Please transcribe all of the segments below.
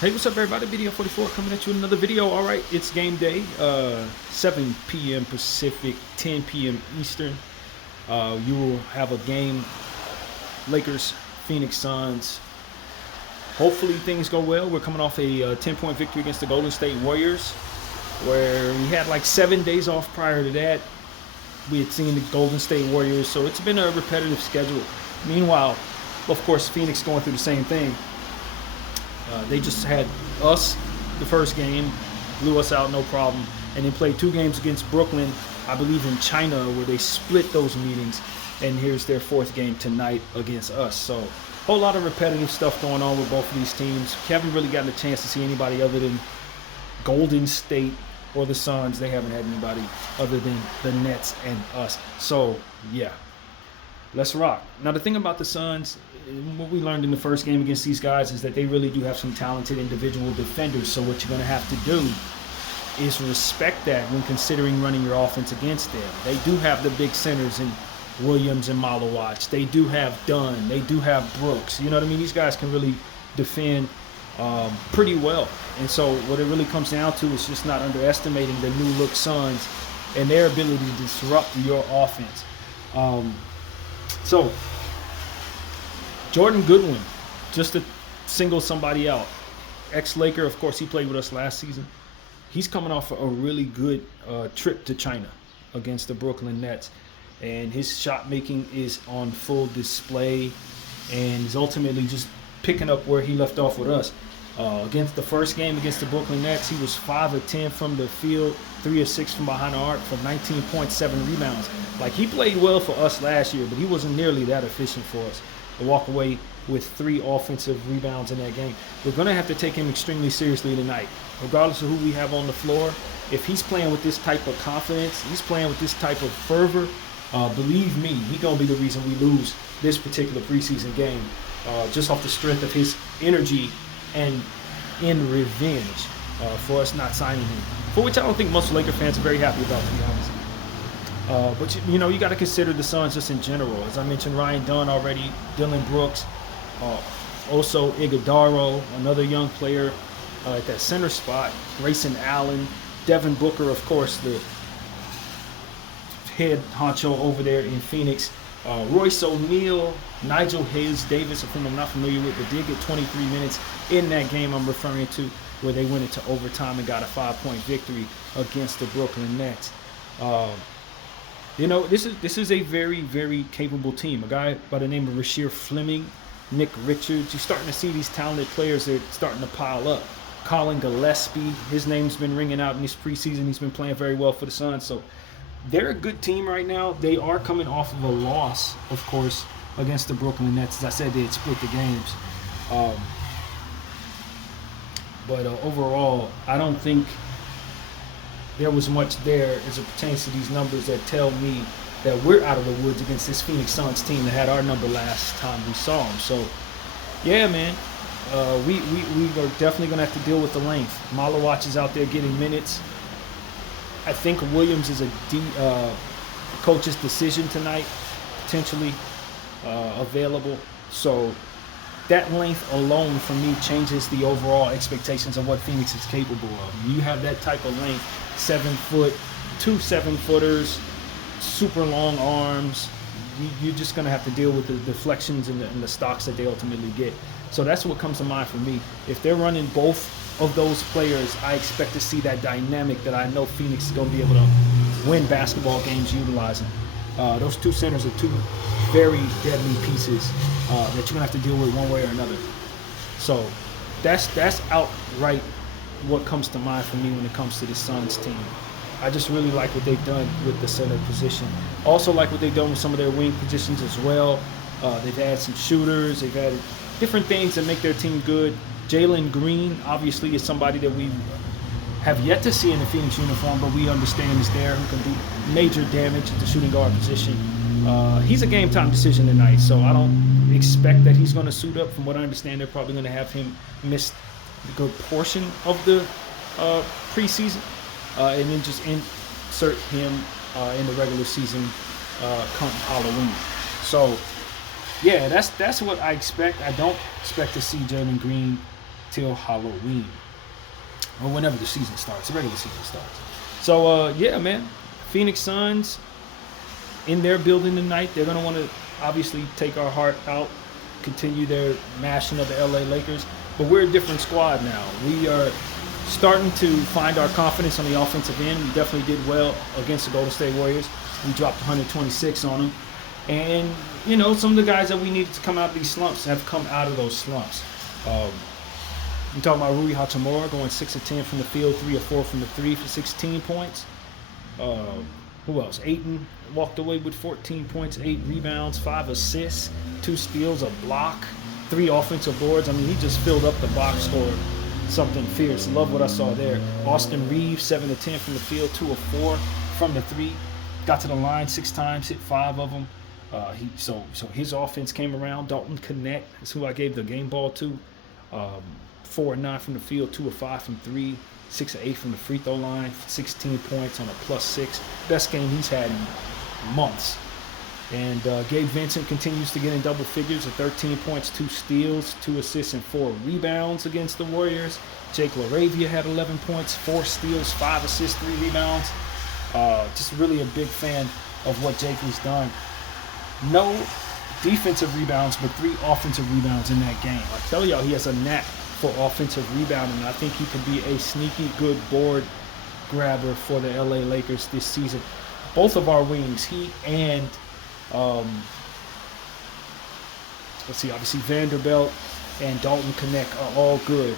Hey, what's up, everybody? Video 44 coming at you with another video. All right, it's game day. 7 p.m. Pacific, 10 p.m. Eastern. You will have a game. Lakers, Phoenix Suns. Hopefully things go well. We're coming off a 10-point victory against the Golden State Warriors, where we had like 7 days off prior to that. We had seen the Golden State Warriors, so it's been a repetitive schedule. Meanwhile, of course, Phoenix going through the same thing. They just had us the first game, blew us out, no problem, and then played 2 games against Brooklyn, I believe in China, where they split those meetings, and here's their 4th game tonight against us. So a whole lot of repetitive stuff going on with both of these teams. We haven't really gotten a chance to see anybody other than Golden State or the Suns. They haven't had anybody other than the Nets and us. So, yeah. Let's rock. Now, the thing about the Suns, what we learned in the first game against these guys is that they really do have some talented individual defenders. So what you're going to have to do is respect that when considering running your offense against them. They do have the big centers in Williams and Malawach. They do have Dunn. They do have Brooks. You know what I mean? These guys can really defend pretty well. And so what it really comes down to is just not underestimating the new look Suns and their ability to disrupt your offense. So, Jordan Goodwin, just to single somebody out. Ex-Laker, of course, he played with us last season. He's coming off a really good trip to China against the Brooklyn Nets. And his shot making is on full display. And he's ultimately just picking up where he left off with us. Against the first game against the Brooklyn Nets, he was 5 of 10 from the field, 3 of 6 from behind the arc for 19.7 rebounds. Like, he played well for us last year, but he wasn't nearly that efficient for us. To walk away with 3 offensive rebounds in that game. We're going to have to take him extremely seriously tonight. Regardless of who we have on the floor, if he's playing with this type of confidence, he's playing with this type of fervor, believe me, he's going to be the reason we lose this particular preseason game, just off the strength of his energy and in revenge for us not signing him, for which I don't think most Laker fans are very happy about, to be honest. But you know, you got to consider the Suns just in general. As I mentioned, Ryan Dunn already, Dylan Brooks, also Iguodala, another young player at that center spot, Grayson Allen, Devin Booker, of course, the head honcho over there in Phoenix. Royce O'Neal, Nigel Hayes-Davis, of whom I'm not familiar with, but did get 23 minutes in that game I'm referring to, where they went into overtime and got a 5-point victory against the Brooklyn Nets. You know, this is a very, very capable team. A guy by the name of Rasheer Fleming, Nick Richards. You're starting to see these talented players that are starting to pile up. Colin Gillespie, his name's been ringing out in this preseason. He's been playing very well for the Suns. So they're a good team right now. They are coming off of a loss, of course, against the Brooklyn Nets. As I said, they had split the games. But overall, I don't think there was much there as it pertains to these numbers that tell me that we're out of the woods against this Phoenix Suns team that had our number last time we saw them. So, yeah, man, we are definitely going to have to deal with the length. Malawach is out there getting minutes. I think Williams is a coach's decision tonight, potentially available. So that length alone, for me, changes the overall expectations of what Phoenix is capable of. You have that type of length, 7 foot, 2 7-footers, super long arms. You're just going to have to deal with the deflections and the stocks that they ultimately get. So that's what comes to mind for me. If they're running both of those players, I expect to see that dynamic that I know Phoenix is going to be able to win basketball games utilizing. Those 2 centers are 2 very deadly pieces that you're going to have to deal with one way or another. So that's outright what comes to mind for me when it comes to the Suns team. I just really like what they've done with the center position. Also like what they've done with some of their wing positions as well. They've had some shooters. They've had different things that make their team good. Jalen Green, obviously, is somebody that we have yet to see in the Phoenix uniform, but we understand is there, who can do major damage at the shooting guard position. He's a game-time decision tonight, so I don't expect that he's going to suit up. From what I understand, they're probably going to have him miss a good portion of the preseason, and then just insert him in the regular season come Halloween. So, yeah, that's what I expect. I don't expect to see Jalen Green until Halloween, or whenever the season starts, the regular season starts. So, yeah, man, Phoenix Suns in their building tonight. They're going to want to obviously take our heart out, continue their mashing of the LA Lakers. But we're a different squad now. We are starting to find our confidence on the offensive end. We definitely did well against the Golden State Warriors. We dropped 126 on them. And, you know, some of the guys that we needed to come out of these slumps have come out of those slumps. I'm talking about Rui Hachimura going 6 of 10 from the field, 3 of 4 from the three for 16 points. Who else? Ayton walked away with 14 points, 8 rebounds, 5 assists, 2 steals, a block, 3 offensive boards. I mean, he just filled up the box score. Something fierce. Love what I saw there. Austin Reeves, 7 of 10 from the field, 2 of 4 from the three. Got to the line 6 times, hit 5 of them. So his offense came around. Dalton Connect is who I gave the game ball to. 4 of 9 from the field, 2 of 5 from 3, 6 of 8 from the free throw line, 16 points on a +6. Best game he's had in months. And Gabe Vincent continues to get in double figures of 13 points, 2 steals, 2 assists, and 4 rebounds against the Warriors. Jake LaRavia had 11 points, 4 steals, 5 assists, 3 rebounds. Just really a big fan of what Jake has done. No defensive rebounds, but 3 offensive rebounds in that game. I tell y'all, he has a knack for offensive rebounding. I think he could be a sneaky good board grabber for the LA Lakers this season. Both of our wings, he and obviously Vanderbilt and Dalton Connect are all good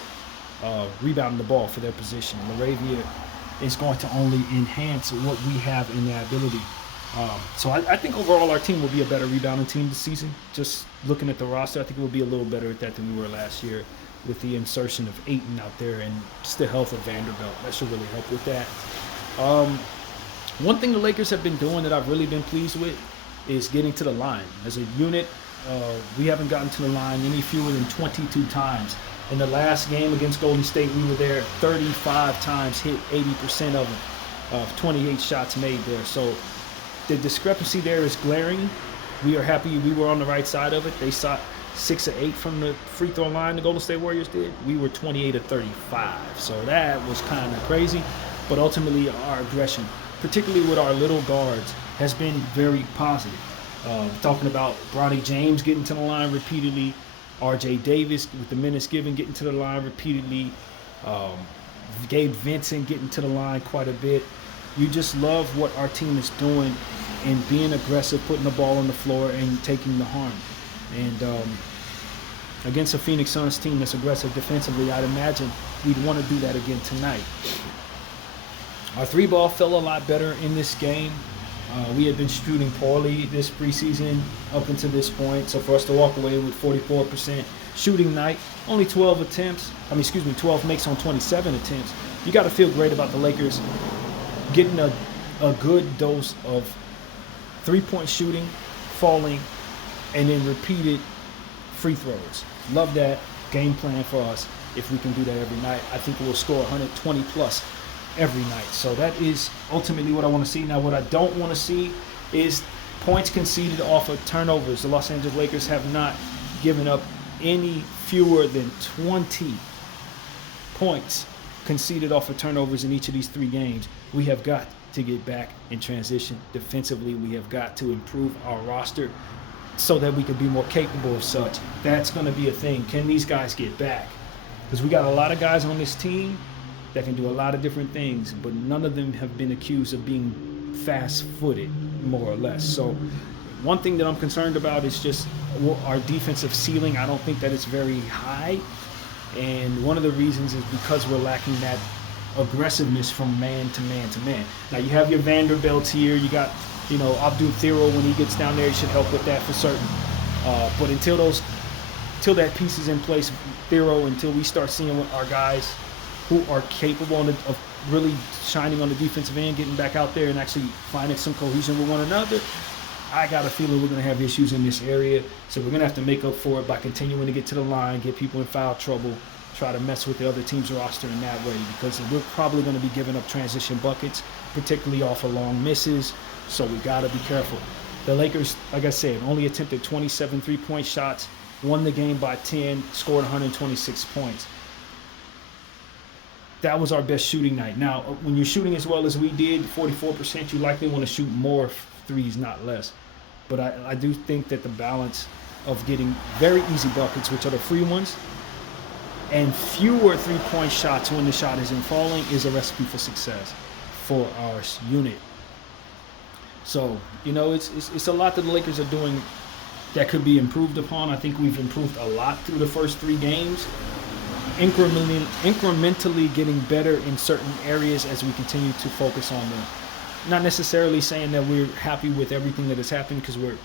rebounding the ball for their position. LaRavia is going to only enhance what we have in that ability. So I think overall our team will be a better rebounding team this season. Just looking at the roster, I think we'll be a little better at that than we were last year with the insertion of Ayton out there and just the health of Vanderbilt. That should really help with that. One thing the Lakers have been doing that I've really been pleased with is getting to the line. As a unit, we haven't gotten to the line any fewer than 22 times. In the last game against Golden State, we were there 35 times, hit 80% of them, 28 shots made there. So the discrepancy there is glaring. We are happy we were on the right side of it. They shot 6 of 8 from the free throw line, the Golden State Warriors did. We were 28 of 35. So that was kind of crazy. But ultimately, our aggression, particularly with our little guards, has been very positive. Talking about Bronny James getting to the line repeatedly, R.J. Davis with the minutes given getting to the line repeatedly, Gabe Vincent getting to the line quite a bit. You just love what our team is doing and being aggressive, putting the ball on the floor and taking the harm. And against a Phoenix Suns team that's aggressive defensively, I'd imagine we'd want to do that again tonight. Our 3-ball fell a lot better in this game. We had been shooting poorly this preseason up until this point. So for us to walk away with 44% shooting night, only 12 makes on 27 attempts. You got to feel great about the Lakers getting a good dose of 3-point shooting, falling, and then repeated free throws. Love that game plan for us. If we can do that every night, I think we'll score 120 plus every night. So that is ultimately what I want to see. Now, what I don't want to see is points conceded off of turnovers. The Los Angeles Lakers have not given up any fewer than 20 points conceded off of turnovers in each of these 3 games. We have got to get back in transition defensively. We have got to improve our roster so that we can be more capable of such. That's going to be a thing. Can these guys get back? Because we got a lot of guys on this team that can do a lot of different things, but none of them have been accused of being fast-footed, more or less. So one thing that I'm concerned about is just our defensive ceiling. I don't think that it's very high, and one of the reasons is because we're lacking that aggressiveness from man to man to man. Now, you have your Vanderbilts here. You got, Abdul Thero when he gets down there, he should help with that for certain. But until that piece is in place, Thero, until we start seeing what our guys who are capable of really shining on the defensive end, getting back out there and actually finding some cohesion with one another, I got a feeling we're going to have issues in this area. So we're going to have to make up for it by continuing to get to the line, get people in foul trouble, try to mess with the other team's roster in that way, because we're probably going to be giving up transition buckets, particularly off of long misses. So we got to be careful. The Lakers, like I said, only attempted 27 3-point shots, won the game by 10, scored 126 points. that was our best shooting night. Now, when you're shooting as well as we did, 44%, you likely want to shoot more threes, not less. But I do think that the balance of getting very easy buckets, which are the free ones, and fewer three-point shots when the shot isn't falling is a recipe for success for our unit. So, it's a lot that the Lakers are doing that could be improved upon. I think we've improved a lot through the first 3 games. Incrementally getting better in certain areas as we continue to focus on them. Not necessarily saying that we're happy with everything that has happened because we're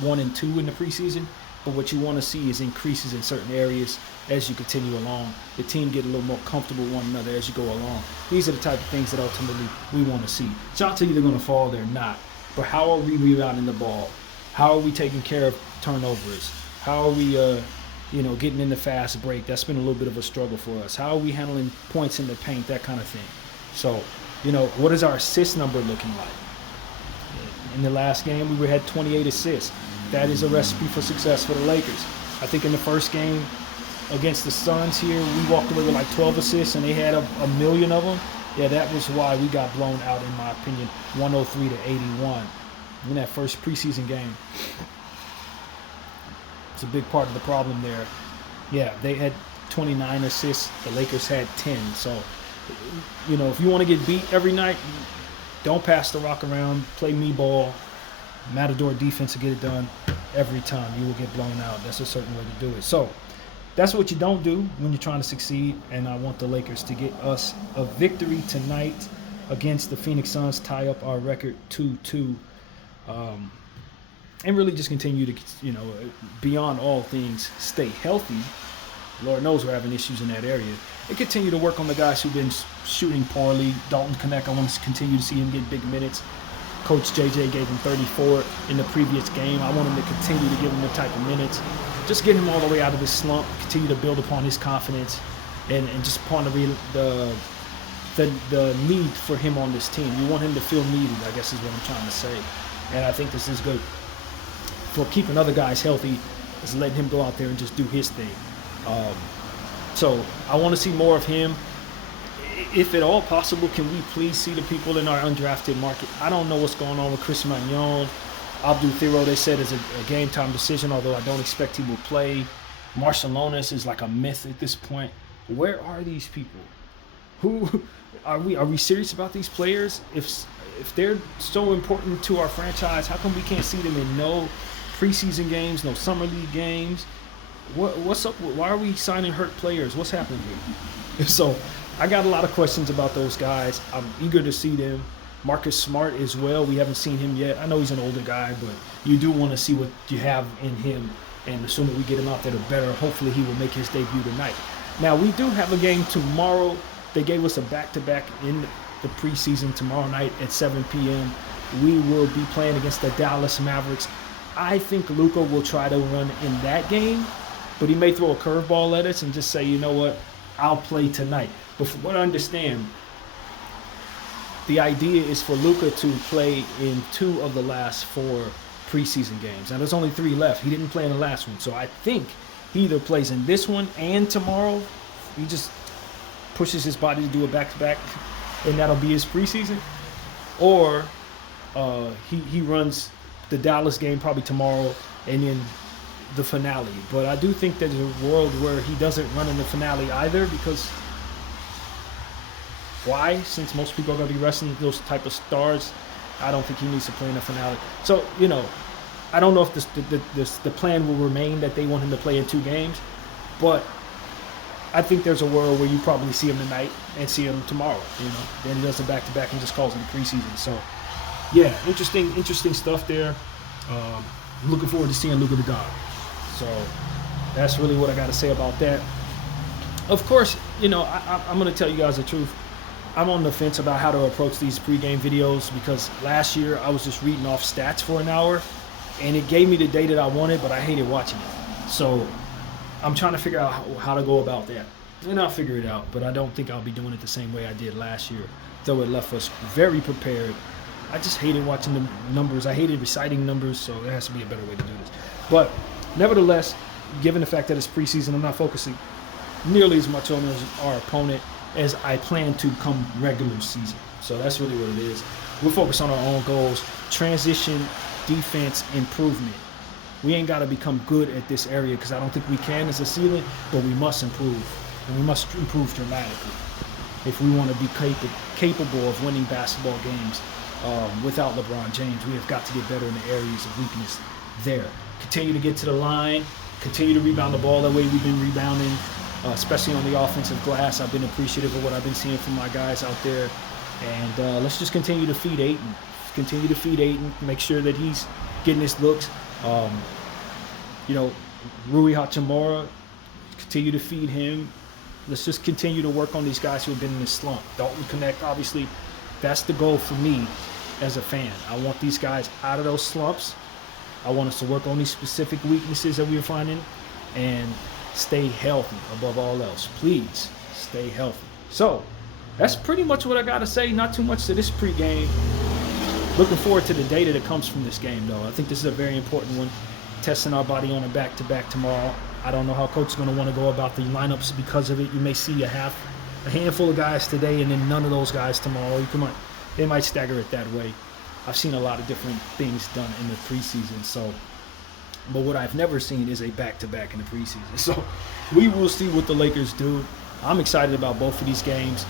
1-2 in the preseason, but what you want to see is increases in certain areas as you continue along. The team get a little more comfortable with one another as you go along. These are the type of things that ultimately we want to see. Shots are either going to fall, they're not. But how are we rebounding the ball? How are we taking care of turnovers? How are we getting in the fast break? That's been a little bit of a struggle for us. How are we handling points in the paint? That kind of thing. So, what is our assist number looking like? In the last game, we had 28 assists. That is a recipe for success for the Lakers. I think in the first game against the Suns here, we walked away with like 12 assists, and they had a million of them. Yeah, that was why we got blown out, in my opinion, 103-81 in that first preseason game. It's a big part of the problem there. Yeah, they had 29 assists. The Lakers had 10. So, if you want to get beat every night, don't pass the rock around. Play me ball. Matador defense to get it done every time. You will get blown out. That's a certain way to do it. So, that's what you don't do when you're trying to succeed. And I want the Lakers to get us a victory tonight against the Phoenix Suns, tie up our record 2-2. And really just continue to, beyond all things, stay healthy. Lord knows we're having issues in that area. And continue to work on the guys who've been shooting poorly. Dalton Connect, I want to continue to see him get big minutes. Coach JJ gave him 34 in the previous game. I want him to continue to give him the type of minutes. Just get him all the way out of this slump. Continue to build upon his confidence, and just upon the need for him on this team. You want him to feel needed, I guess is what I'm trying to say. And I think this is good for keeping other guys healthy, is letting him go out there and just do his thing. So I want to see more of him. If at all possible, can we please see the people in our undrafted market? I don't know what's going on with Chris Magnon. Abdul Thiro, they said, is a game-time decision, although I don't expect he will play. Marciulionis is like a myth at this point. Where are these people? Who are we? Are we serious about these players? If they're so important to our franchise, how come we can't see them in no preseason games, no summer league games? What's up? Why are we signing hurt players? What's happening here? So I got a lot of questions about those guys. I'm eager to see them. Marcus Smart as well. We haven't seen him yet. I know he's an older guy, but you do want to see what you have in him. And the sooner we get him out there, the better. Hopefully he will make his debut tonight. Now, we do have a game tomorrow. They gave us a back-to-back in the preseason tomorrow night at 7 p.m. We will be playing against the Dallas Mavericks. I think Luka will try to run in that game, but he may throw a curveball at us and just say, you know what, I'll play tonight. But from what I understand, the idea is for Luka to play in 2 of the last 4 preseason games. Now, there's only 3 left. He didn't play in the last one. So I think he either plays in this one and tomorrow. He just pushes his body to do a back-to-back, and that'll be his preseason. Or he runs the Dallas game probably tomorrow and then the finale. But I do think there's a world where he doesn't run in the finale either, because why? Since most people are going to be wrestling those type of stars, I don't think he needs to play in the finale. So, I don't know if the plan will remain that they want him to play in 2 games, but I think there's a world where you probably see him tonight and see him tomorrow. Then he does a back-to-back and just calls it the preseason. So, yeah, interesting stuff there. Looking forward to seeing Luka the God. So that's really what I got to say about that. Of course, I'm going to tell you guys the truth. I'm on the fence about how to approach these pregame videos, because last year I was just reading off stats for an hour, and it gave me the data that I wanted, but I hated watching it. So I'm trying to figure out how to go about that. And I'll figure it out, but I don't think I'll be doing it the same way I did last year, though it left us very prepared. I just hated watching the numbers. I hated reciting numbers, so there has to be a better way to do this. But nevertheless, given the fact that it's preseason, I'm not focusing nearly as much on our opponent. as I plan to come regular season. So that's really what it is. We're focused on our own goals. Transition, defense, improvement. We ain't got to become good at this area because I don't think we can as a ceiling, but we must improve. And we must improve dramatically if we want to be capable of winning basketball games without LeBron James. We have got to get better in the areas of weakness there. Continue to get to the line. Continue to rebound the ball the way we've been rebounding, especially on the offensive glass. I've been appreciative of what I've been seeing from my guys out there. And let's just continue to feed Ayton. Continue to feed Ayton. Make sure that he's getting his looks. Rui Hachimura, continue to feed him. Let's just continue to work on these guys who have been in this slump. Dalton Connect, obviously, that's the goal for me as a fan. I want these guys out of those slumps. I want us to work on these specific weaknesses that we're finding and stay healthy above all else. Please stay healthy. So that's pretty much what I got to say. Not too much to this pregame. Looking forward to the data that comes from this game, though. I think this is a very important one. Testing our body on a back-to-back tomorrow. I don't know how coach is going to want to go about the lineups because of it. You may see a handful of guys today and then none of those guys tomorrow. They might stagger it that way. I've seen a lot of different things done in the preseason. But what I've never seen is a back-to-back in the preseason. So we will see what the Lakers do. I'm excited about both of these games.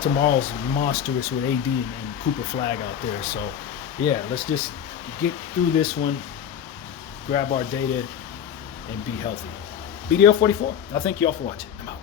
Tomorrow's monstrous with AD and Cooper Flag out there. So, yeah, let's just get through this one, grab our data, and be healthy. BDL44, I thank you all for watching. I'm out.